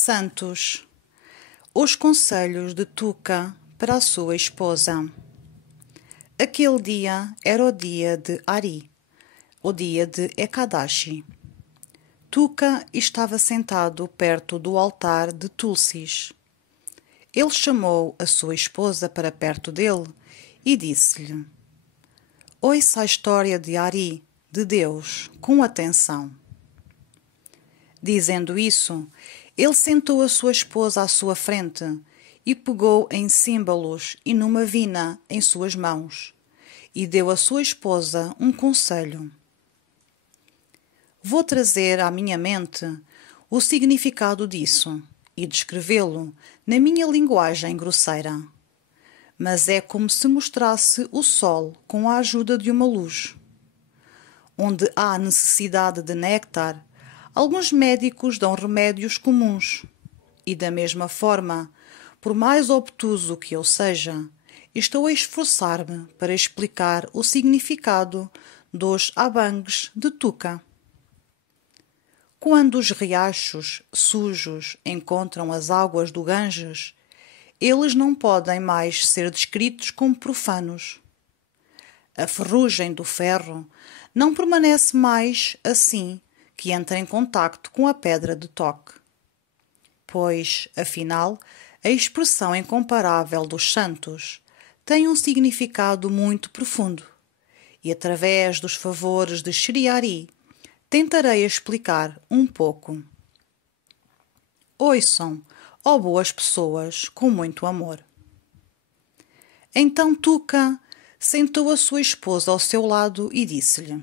Santos. Os conselhos de Tuca para a sua esposa. Aquele dia era o dia de Ari, o dia de Ekadashi. Tuca estava sentado perto do altar de Tulsis. Ele chamou a sua esposa para perto dele e disse-lhe: Ouça a história de Ari, de Deus, com atenção. Dizendo isso, ele sentou a sua esposa à sua frente e pegou em símbolos e numa vina em suas mãos e deu à sua esposa um conselho. Vou trazer à minha mente o significado disso e descrevê-lo na minha linguagem grosseira. Mas é como se mostrasse o sol com a ajuda de uma luz. Onde há necessidade de néctar, alguns médicos dão remédios comuns. E da mesma forma, por mais obtuso que eu seja, estou a esforçar-me para explicar o significado dos abangues de Tuca. Quando os riachos sujos encontram as águas do Ganges, eles não podem mais ser descritos como profanos. A ferrugem do ferro não permanece mais assim que entra em contacto com a pedra de toque. Pois, afinal, a expressão incomparável dos santos tem um significado muito profundo e, através dos favores de Shri Hari, tentarei explicar um pouco. Ouçam, ó boas pessoas, com muito amor. Então Tuca sentou a sua esposa ao seu lado e disse-lhe: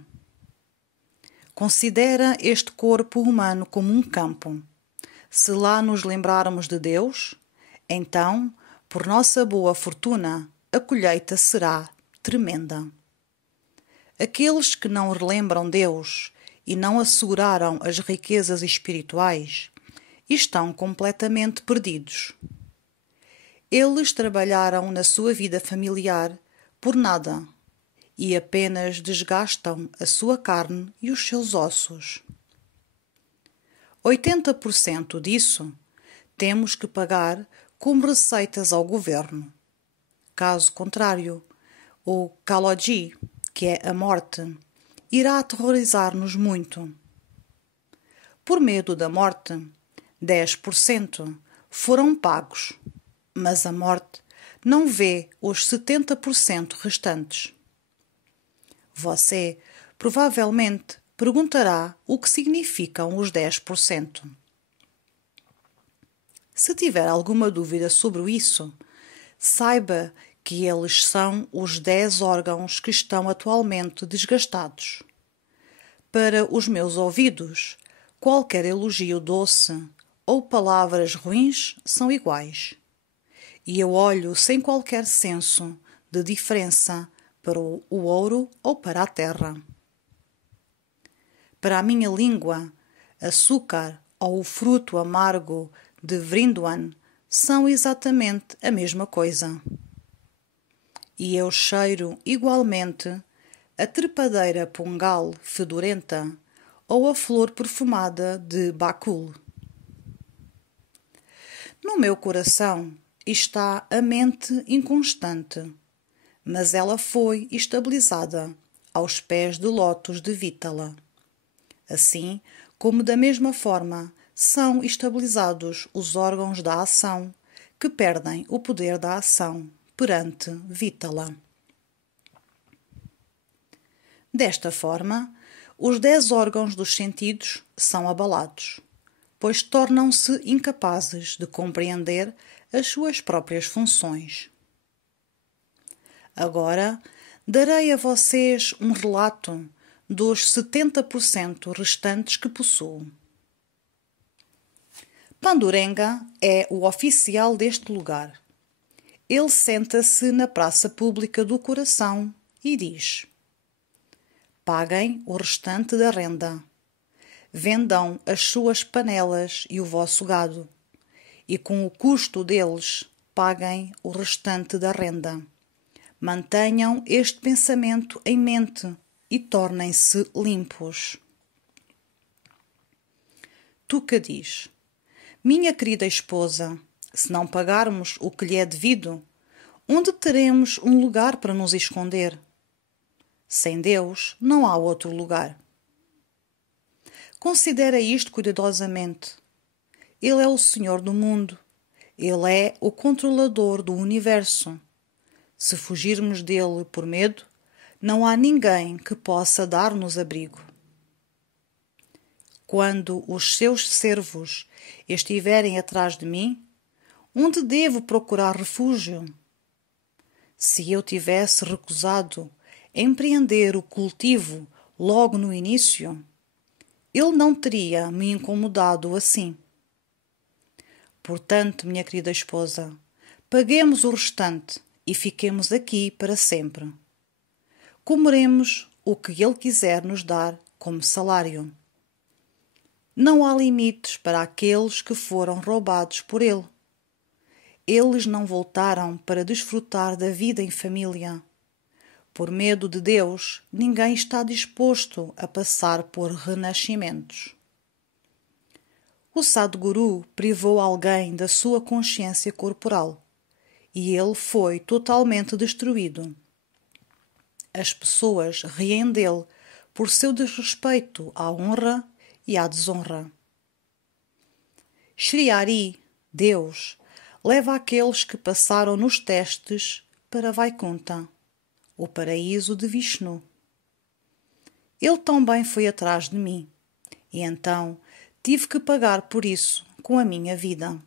Considera este corpo humano como um campo. Se lá nos lembrarmos de Deus, então, por nossa boa fortuna, a colheita será tremenda. Aqueles que não relembram Deus e não asseguraram as riquezas espirituais estão completamente perdidos. Eles trabalharam na sua vida familiar por nada e apenas desgastam a sua carne e os seus ossos. 80% disso temos que pagar como receitas ao governo. Caso contrário, o Kaloji, que é a morte, irá aterrorizar-nos muito. Por medo da morte, 10% foram pagos, mas a morte não vê os 70% restantes. Você provavelmente perguntará o que significam os 10%. Se tiver alguma dúvida sobre isso, saiba que eles são os 10 órgãos que estão atualmente desgastados. Para os meus ouvidos, qualquer elogio doce ou palavras ruins são iguais. E eu olho sem qualquer senso de diferença para o ouro ou para a terra. Para a minha língua, açúcar ou o fruto amargo de Vrindavan são exatamente a mesma coisa. E eu cheiro igualmente a trepadeira pongal fedorenta ou a flor perfumada de Bakul. No meu coração está a mente inconstante, mas ela foi estabilizada aos pés de lótus de Vitala. Assim como da mesma forma são estabilizados os órgãos da ação que perdem o poder da ação perante Vitala. Desta forma, os 10 órgãos dos sentidos são abalados, pois tornam-se incapazes de compreender as suas próprias funções. Agora, darei a vocês um relato dos 70% restantes que possuo. Pandurenga é o oficial deste lugar. Ele senta-se na praça pública do coração e diz: Paguem o restante da renda. Vendam as suas panelas e o vosso gado, e com o custo deles paguem o restante da renda. Mantenham este pensamento em mente e tornem-se limpos. Tuca diz: Minha querida esposa, se não pagarmos o que lhe é devido, onde teremos um lugar para nos esconder? Sem Deus não há outro lugar. Considera isto cuidadosamente. Ele é o Senhor do mundo. Ele é o controlador do universo. Se fugirmos dele por medo, não há ninguém que possa dar-nos abrigo. Quando os seus servos estiverem atrás de mim, onde devo procurar refúgio? Se eu tivesse recusado empreender o cultivo logo no início, ele não teria me incomodado assim. Portanto, minha querida esposa, paguemos o restante e fiquemos aqui para sempre. Comeremos o que ele quiser nos dar como salário. Não há limites para aqueles que foram roubados por ele. Eles não voltaram para desfrutar da vida em família. Por medo de Deus, ninguém está disposto a passar por renascimentos. O Sadhguru privou alguém da sua consciência corporal e ele foi totalmente destruído. As pessoas riem dele por seu desrespeito à honra e à desonra. Shri Hari, Deus, leva aqueles que passaram nos testes para Vaikunta, o paraíso de Vishnu. Ele também foi atrás de mim, e então tive que pagar por isso com a minha vida.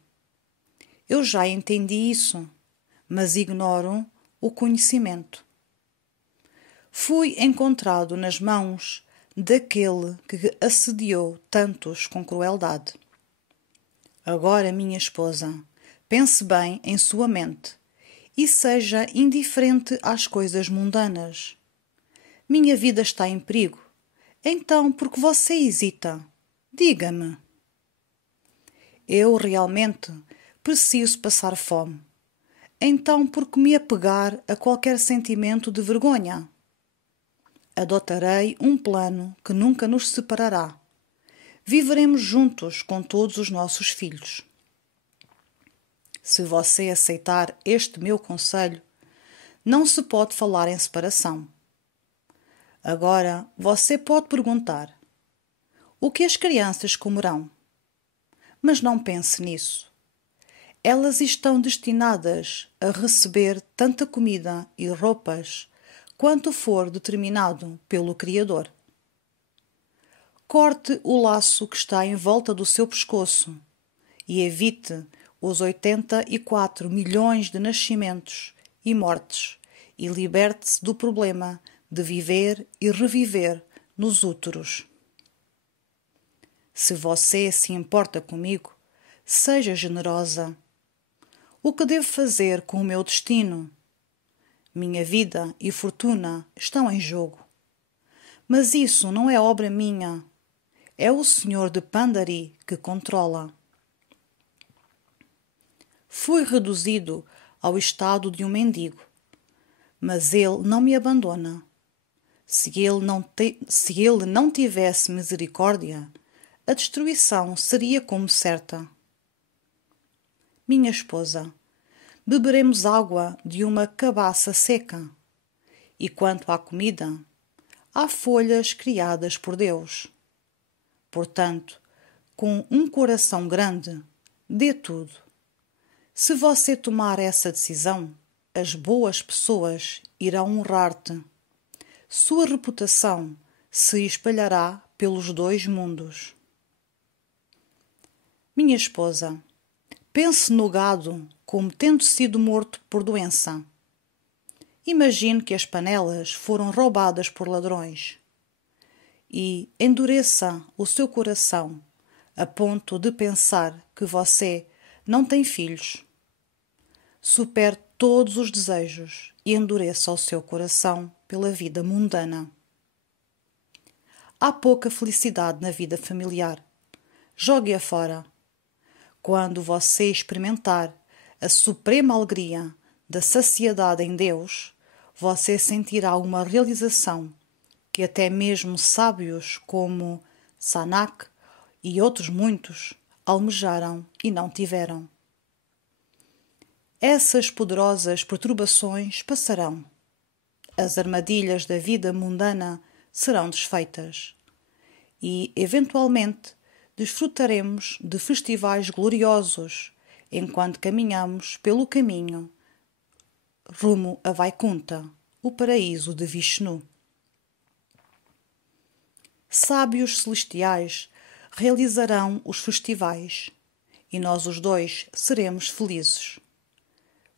Eu já entendi isso, mas ignoro o conhecimento. Fui encontrado nas mãos daquele que assediou tantos com crueldade. Agora, minha esposa, pense bem em sua mente e seja indiferente às coisas mundanas. Minha vida está em perigo. Então, por que você hesita? Diga-me. Eu realmente preciso passar fome. Então, por que me apegar a qualquer sentimento de vergonha? Adotarei um plano que nunca nos separará. Viveremos juntos com todos os nossos filhos. Se você aceitar este meu conselho, não se pode falar em separação. Agora, você pode perguntar: o que as crianças comerão? Mas não pense nisso. Elas estão destinadas a receber tanta comida e roupas quanto for determinado pelo Criador. Corte o laço que está em volta do seu pescoço e evite os 84 milhões de nascimentos e mortes e liberte-se do problema de viver e reviver nos úteros. Se você se importa comigo, seja generosa. O que devo fazer com o meu destino? Minha vida e fortuna estão em jogo. Mas isso não é obra minha. É o Senhor de Pandari que controla. Fui reduzido ao estado de um mendigo, mas ele não me abandona. Se ele não tivesse misericórdia, a destruição seria como certa. Minha esposa, beberemos água de uma cabaça seca. E quanto à comida, há folhas criadas por Deus. Portanto, com um coração grande, dê tudo. Se você tomar essa decisão, as boas pessoas irão honrar-te. Sua reputação se espalhará pelos 2 mundos. Minha esposa, pense no gado como tendo sido morto por doença. Imagine que as panelas foram roubadas por ladrões. E endureça o seu coração a ponto de pensar que você não tem filhos. Supere todos os desejos e endureça o seu coração pela vida mundana. Há pouca felicidade na vida familiar. Jogue-a fora. Quando você experimentar a suprema alegria da saciedade em Deus, você sentirá uma realização que até mesmo sábios como Sanak e outros muitos almejaram e não tiveram. Essas poderosas perturbações passarão. As armadilhas da vida mundana serão desfeitas. E, eventualmente, desfrutaremos de festivais gloriosos enquanto caminhamos pelo caminho rumo a Vaikunta, o paraíso de Vishnu. Sábios celestiais realizarão os festivais e nós os dois seremos felizes.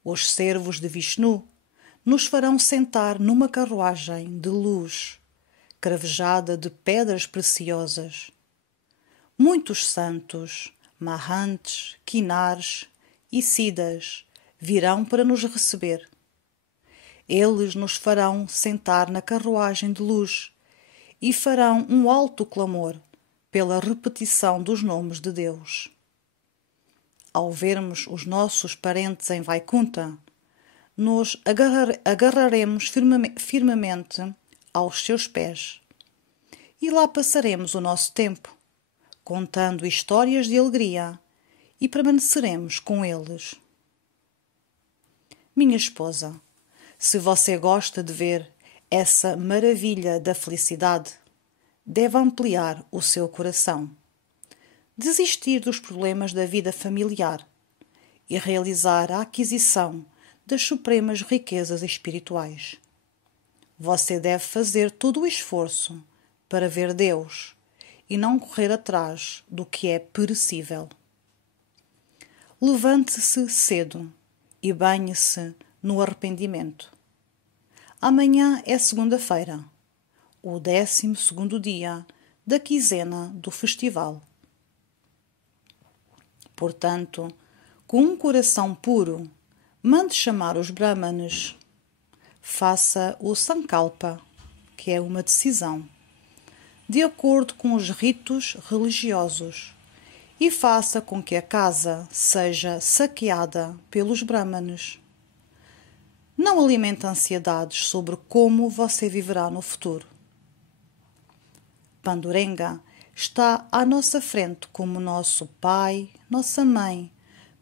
Os servos de Vishnu nos farão sentar numa carruagem de luz, cravejada de pedras preciosas. Muitos santos, mahantes, quinares e siddhas virão para nos receber. Eles nos farão sentar na carruagem de luz e farão um alto clamor pela repetição dos nomes de Deus. Ao vermos os nossos parentes em Vaikunta, nos agarraremos firmemente aos seus pés e lá passaremos o nosso tempo, contando histórias de alegria e permaneceremos com eles. Minha esposa, se você gosta de ver essa maravilha da felicidade, deve ampliar o seu coração, desistir dos problemas da vida familiar e realizar a aquisição das supremas riquezas espirituais. Você deve fazer todo o esforço para ver Deus e não correr atrás do que é perecível. Levante-se cedo e banhe-se no arrependimento. Amanhã é segunda-feira, o 12º dia da quinzena do festival. Portanto, com um coração puro, mande chamar os Brahmanes. Faça o Sankalpa, que é uma decisão, de acordo com os ritos religiosos, e faça com que a casa seja saqueada pelos Brahmanes. Não alimente ansiedades sobre como você viverá no futuro. Pandurenga está à nossa frente como nosso pai, nossa mãe,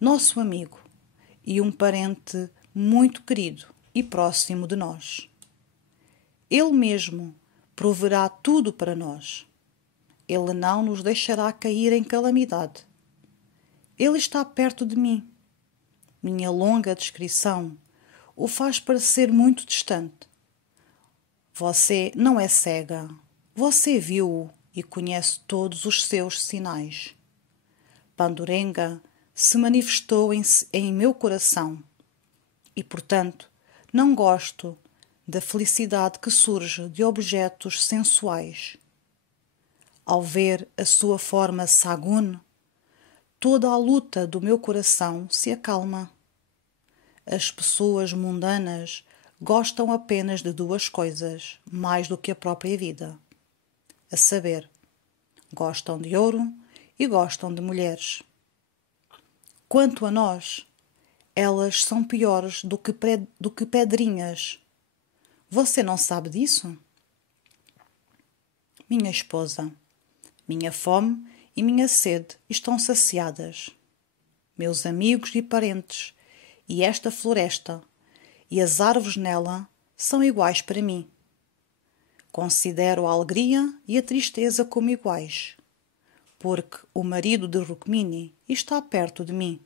nosso amigo e um parente muito querido e próximo de nós. Ele mesmo proverá tudo para nós. Ele não nos deixará cair em calamidade. Ele está perto de mim. Minha longa descrição o faz parecer muito distante. Você não é cega. Você viu-o e conhece todos os seus sinais. Pandurenga se manifestou em meu coração e, portanto, não gosto da felicidade que surge de objetos sensuais. Ao ver a sua forma saguna, toda a luta do meu coração se acalma. As pessoas mundanas gostam apenas de duas coisas, mais do que a própria vida. A saber, gostam de ouro e gostam de mulheres. Quanto a nós, elas são piores do que pedrinhas. Você não sabe disso? Minha esposa, minha fome e minha sede estão saciadas. Meus amigos e parentes, e esta floresta, e as árvores nela, são iguais para mim. Considero a alegria e a tristeza como iguais, porque o marido de Rukmini está perto de mim.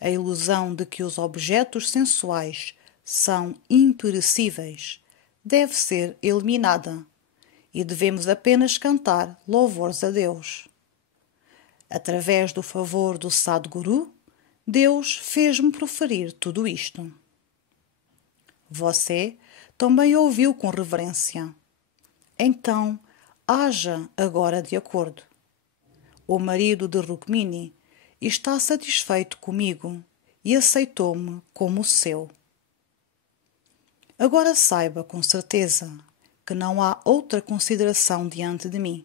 A ilusão de que os objetos sensuais são imperecíveis deve ser eliminada e devemos apenas cantar louvores a Deus. Através do favor do Sadguru, Deus fez-me proferir tudo isto. Você também ouviu com reverência. Então, haja agora de acordo. O marido de Rukmini está satisfeito comigo e aceitou-me como seu. Agora saiba com certeza que não há outra consideração diante de mim.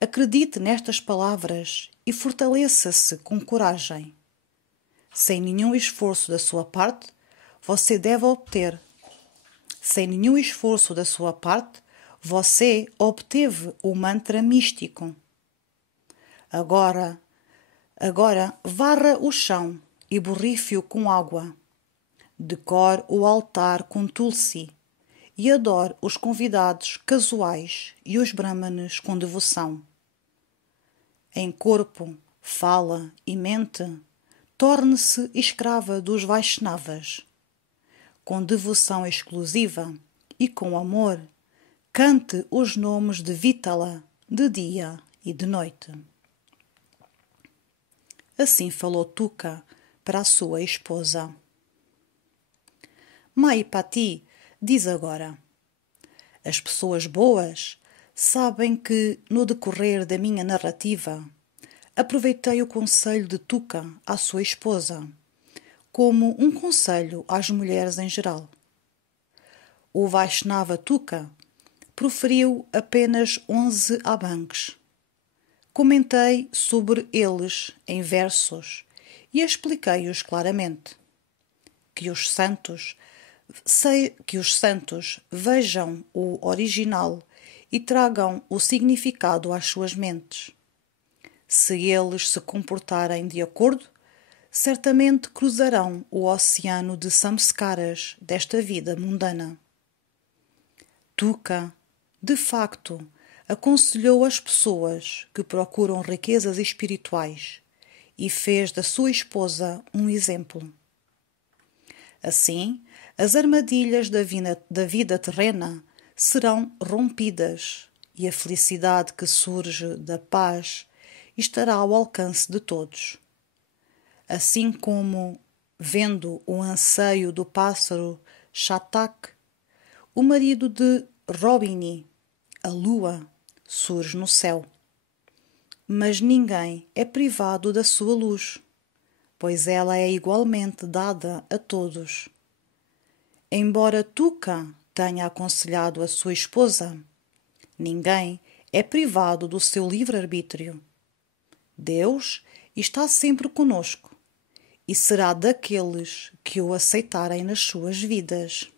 Acredite nestas palavras e fortaleça-se com coragem. Sem nenhum esforço da sua parte, você deve obter. Sem nenhum esforço da sua parte, você obteve o mantra místico. Agora, agora varra o chão e borrife-o com água. Decore o altar com tulsi e adore os convidados casuais e os brahmanes com devoção. Em corpo, fala e mente, torne-se escrava dos Vaishnavas. Com devoção exclusiva e com amor, cante os nomes de Vitala de dia e de noite. Assim falou Tuka para a sua esposa. Maipati diz agora: as pessoas boas sabem que, no decorrer da minha narrativa, aproveitei o conselho de Tuka à sua esposa, como um conselho às mulheres em geral. O Vaishnava Tuka proferiu apenas 11 abangs. Comentei sobre eles em versos e expliquei-os claramente. Que os santos vejam o original e tragam o significado às suas mentes. Se eles se comportarem de acordo, certamente cruzarão o oceano de samskaras desta vida mundana. Tuka, de facto, aconselhou as pessoas que procuram riquezas espirituais e fez da sua esposa um exemplo. Assim, as armadilhas da vida terrena serão rompidas e a felicidade que surge da paz estará ao alcance de todos. Assim como, vendo o anseio do pássaro Chatak, o marido de Robini, a lua, surge no céu. Mas ninguém é privado da sua luz, pois ela é igualmente dada a todos. Embora Tuka tenha aconselhado a sua esposa, ninguém é privado do seu livre-arbítrio. Deus está sempre conosco e será daqueles que o aceitarem nas suas vidas.